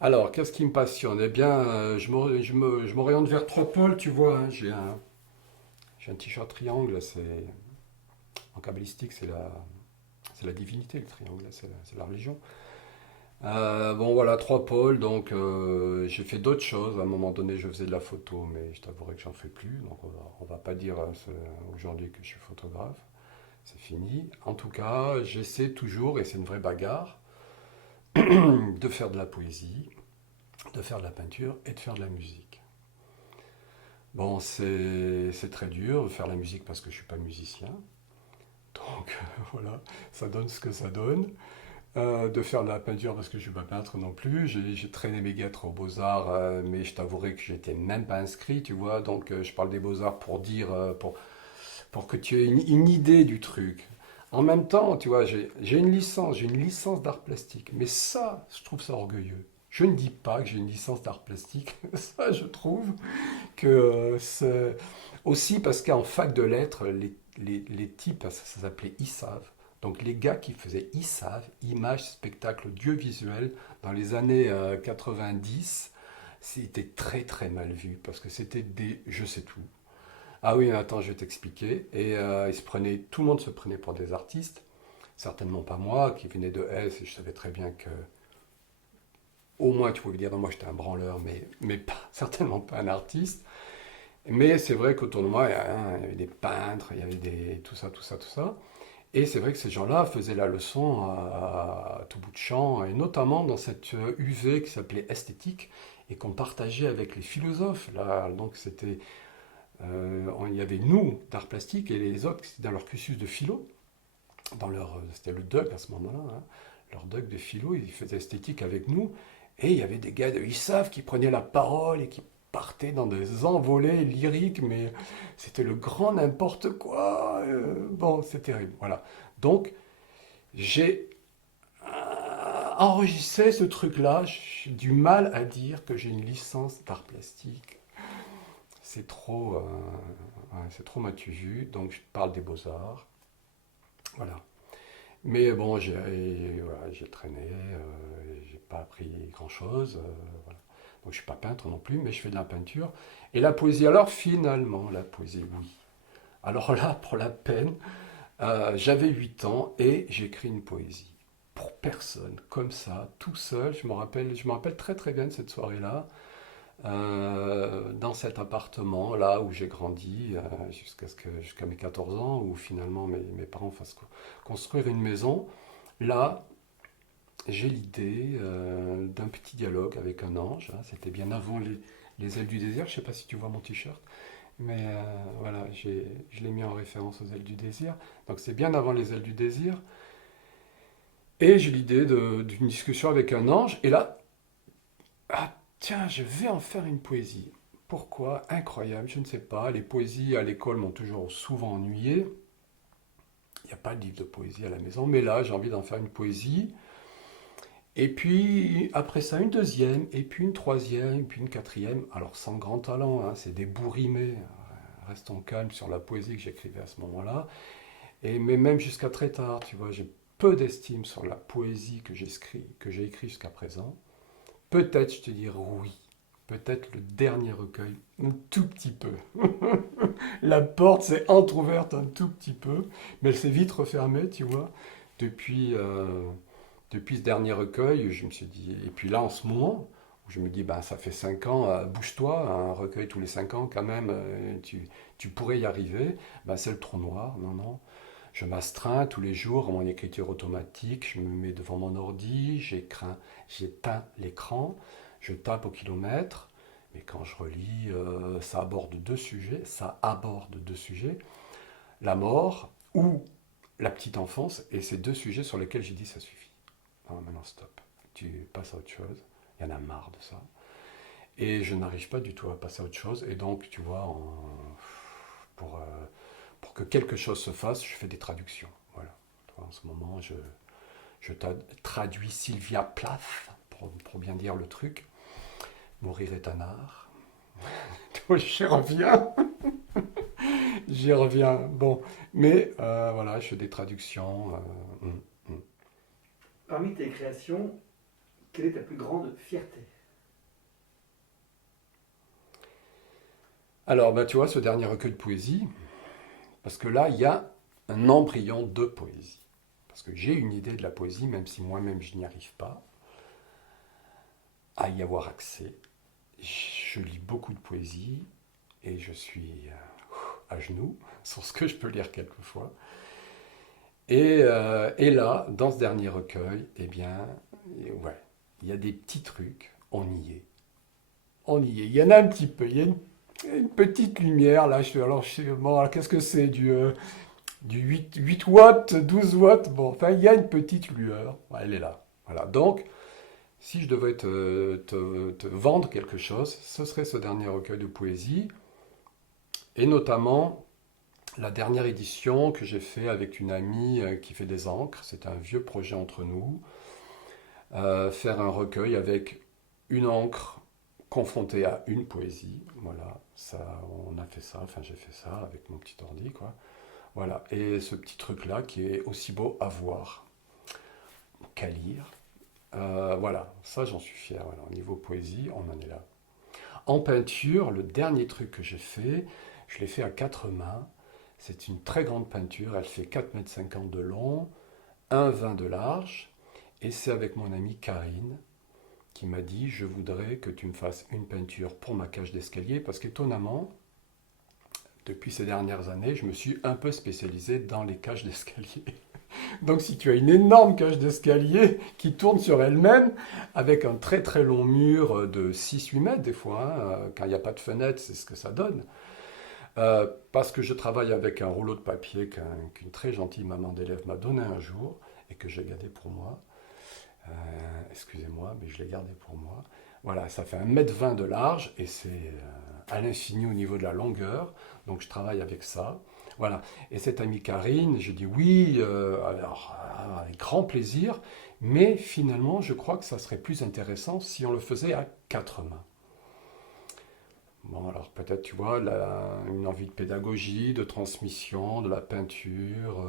Alors, qu'est-ce qui me passionne? Eh bien, je m'oriente vers Tropole, tu vois, hein. J'ai un t-shirt triangle, en kabbalistique, c'est la divinité, le triangle, c'est la religion. Bon, voilà, trois pôles, donc j'ai fait d'autres choses. À un moment donné, je faisais de la photo, mais je t'avouerai que j'en fais plus. Donc, on va pas dire aujourd'hui que je suis photographe. C'est fini. En tout cas, j'essaie toujours, et c'est une vraie bagarre, de faire de la poésie, de faire de la peinture et de faire de la musique. Bon, c'est très dur de faire la musique parce que je suis pas musicien. Donc voilà, ça donne ce que ça donne. De faire de la peinture parce que je ne suis pas peintre non plus. J'ai traîné mes guêtres aux Beaux-Arts, mais je t'avouerai que j'étais même pas inscrit, tu vois. Donc je parle des Beaux-Arts pour dire, pour que tu aies une idée du truc. En même temps, tu vois, j'ai une licence d'art plastique. Mais ça, je trouve ça orgueilleux. Je ne dis pas que j'ai une licence d'art plastique. Ça, je trouve que c'est aussi parce qu'en fac de lettres, les types, ça s'appelait ISAV. Donc les gars qui faisaient ISAV, Images, Spectacle, Audiovisuel, dans les années 90, c'était très très mal vu parce que c'était des je sais tout. Ah oui, attends, je vais t'expliquer. Et tout le monde se prenait pour des artistes, certainement pas moi, qui venais de S, et je savais très bien que, au moins, tu pouvais dire, non, moi j'étais un branleur, mais pas, certainement pas un artiste. Mais c'est vrai qu'autour de moi, il y avait des peintres, il y avait tout ça, tout ça, tout ça. Et c'est vrai que ces gens-là faisaient la leçon à tout bout de champ, et notamment dans cette UV qui s'appelait esthétique, et qu'on partageait avec les philosophes. Là, donc il y avait nous d'art plastique et les autres qui étaient dans leur cursus de philo, c'était le DUG à ce moment-là, hein. Leur DUG de philo, ils faisaient esthétique avec nous, et il y avait des gars de ISAF qui prenaient la parole et qui partaient dans des envolées lyriques, mais c'était le grand n'importe quoi. Bon, c'est terrible, voilà. Donc, j'ai enregistré ce truc-là, j'ai du mal à dire que j'ai une licence d'art plastique. C'est trop m'as-tu vu, donc je parle des beaux-arts, voilà. Mais bon, voilà, j'ai traîné, j'ai pas appris grand-chose, voilà. Donc je suis pas peintre non plus, mais je fais de la peinture. Et la poésie, alors finalement, la poésie, oui. Alors là, pour la peine, j'avais 8 ans et j'écris une poésie. Pour personne, comme ça, tout seul, je me rappelle très très bien de cette soirée-là, dans cet appartement là où j'ai grandi jusqu'à mes 14 ans, où finalement mes parents fassent construire une maison. Là, j'ai l'idée d'un petit dialogue avec un ange, hein. C'était bien avant les ailes du désir. Je ne sais pas si tu vois mon t-shirt, mais voilà, je l'ai mis en référence aux ailes du désir. Donc c'est bien avant les ailes du désir. Et j'ai l'idée d'une discussion avec un ange. Et là, ah tiens, je vais en faire une poésie. Pourquoi? Incroyable, je ne sais pas. Les poésies à l'école m'ont toujours souvent ennuyé. Il n'y a pas de livre de poésie à la maison, mais là, j'ai envie d'en faire une poésie. Et puis, après ça, une deuxième, et puis une troisième, et puis une quatrième. Alors, sans grand talent, hein, c'est des bourrimés. Restons calmes sur la poésie que j'écrivais à ce moment-là. Mais même jusqu'à très tard, tu vois, j'ai peu d'estime sur la poésie que j'ai écrit jusqu'à présent. Peut-être, je te dirais oui. Peut-être le dernier recueil, un tout petit peu. La porte s'est entr'ouverte un tout petit peu, mais elle s'est vite refermée, tu vois. Depuis, depuis ce dernier recueil, je me suis dit. Et puis là, en ce moment, où je me dis, ben, ça fait 5 ans, bouge-toi, un recueil tous les 5 ans, quand même, tu pourrais y arriver. Ben, c'est le trou noir, non, non. Je m'astreins tous les jours à mon écriture automatique, je me mets devant mon ordi, j'éteins l'écran, je tape au kilomètre, mais quand je relis, ça aborde deux sujets, la mort ou la petite enfance, et c'est deux sujets sur lesquels j'ai dit ça suffit. Non, maintenant stop, tu passes à autre chose, il y en a marre de ça. Et je n'arrive pas du tout à passer à autre chose, et donc tu vois, pour, euh, pour que quelque chose se fasse, je fais des traductions. Voilà. En ce moment, je traduis Sylvia Plath, pour bien dire le truc. Mourir est un art. J'y reviens. J'y reviens. Bon. Mais voilà, je fais des traductions. Parmi tes créations, Quelle est ta plus grande fierté? Alors, ben, tu vois, ce dernier recueil de poésie, parce que là, il y a un embryon de poésie. Parce que j'ai une idée de la poésie, même si moi-même je n'y arrive pas à y avoir accès. Je lis beaucoup de poésie et je suis à genoux sur ce que je peux lire quelquefois. Et là, dans ce dernier recueil, eh bien, ouais, il y a des petits trucs, on y est. On y est. Il y en a un petit peu. Il y a une petite lumière là. Alors, bon, alors, qu'est-ce que c'est du 8 watts, 12 watts? Bon, enfin, il y a une petite lueur. Ouais, elle est là. Voilà. Donc, si je devais te vendre quelque chose, ce serait ce dernier recueil de poésie. Et notamment la dernière édition que j'ai fait avec une amie qui fait des encres. C'est un vieux projet entre nous. Faire un recueil avec une encre confrontée à une poésie. Voilà, ça, on a fait ça, enfin j'ai fait ça avec mon petit ordi, quoi. Voilà, et ce petit truc-là qui est aussi beau à voir qu'à lire. Voilà, ça j'en suis fier. Voilà. Au niveau poésie, on en est là. En peinture, le dernier truc que j'ai fait, je l'ai fait à quatre mains. C'est une très grande peinture, elle fait 4,50 m de long, 1,20 m de large, et c'est avec mon amie Karine, qui m'a dit je voudrais que tu me fasses une peinture pour ma cage d'escalier parce qu'étonnamment, depuis ces dernières années, je me suis un peu spécialisé dans les cages d'escalier. Donc si tu as une énorme cage d'escalier qui tourne sur elle-même avec un très très long mur de 6-8 mètres des fois, hein, quand il n'y a pas de fenêtre, c'est ce que ça donne. Parce que je travaille avec un rouleau de papier qu'une très gentille maman d'élève m'a donné un jour et que j'ai gardé pour moi. Excusez-moi, mais je l'ai gardé pour moi. Voilà, ça fait 1,20 m de large et c'est à l'infini au niveau de la longueur. Donc je travaille avec ça. Voilà. Et cette amie Karine, je dis oui, alors avec grand plaisir, mais finalement, je crois que ça serait plus intéressant si on le faisait à quatre mains. Bon, alors peut-être, tu vois, une envie de pédagogie, de transmission, de la peinture,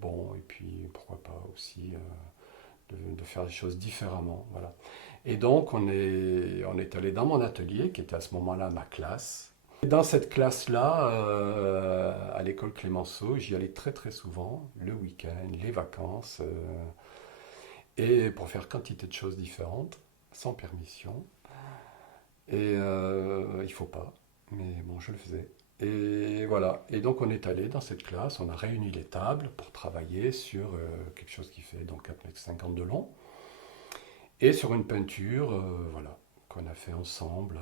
bon, et puis pourquoi pas aussi de faire les choses différemment. Voilà. Et donc, on est allé dans mon atelier, qui était à ce moment-là ma classe. Et dans cette classe-là, à l'école Clémenceau, j'y allais très très souvent, le week-end, les vacances, et pour faire quantité de choses différentes, sans permission. Et il faut pas, mais bon, je le faisais. Et voilà. Et donc on est allé dans cette classe, on a réuni les tables pour travailler sur quelque chose qui fait donc 4,50 m de long. Et sur une peinture, voilà, qu'on a fait ensemble,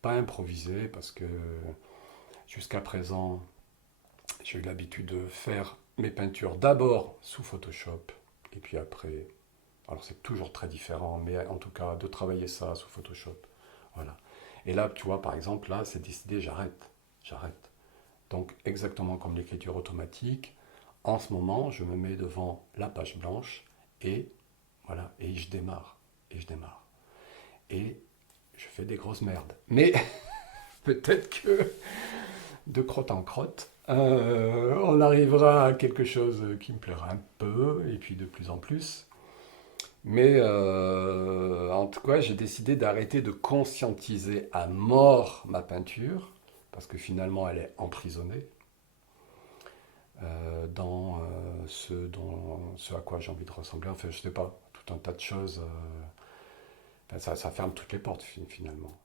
pas improvisé, parce que jusqu'à présent, j'ai eu l'habitude de faire mes peintures d'abord sous Photoshop, et puis après, alors c'est toujours très différent, mais en tout cas, de travailler ça sous Photoshop, voilà. Et là, tu vois, par exemple, là, c'est décidé, j'arrête. Donc, exactement comme l'écriture automatique, en ce moment, je me mets devant la page blanche, et voilà, et je démarre, et je démarre. Et je fais des grosses merdes. Mais peut-être que de crotte en crotte, on arrivera à quelque chose qui me plaira un peu, et puis de plus en plus. Mais en tout cas, j'ai décidé d'arrêter de conscientiser à mort ma peinture, parce que finalement, elle est emprisonnée ce à quoi j'ai envie de ressembler. Enfin, je sais pas, tout un tas de choses. Enfin, ça ferme toutes les portes finalement.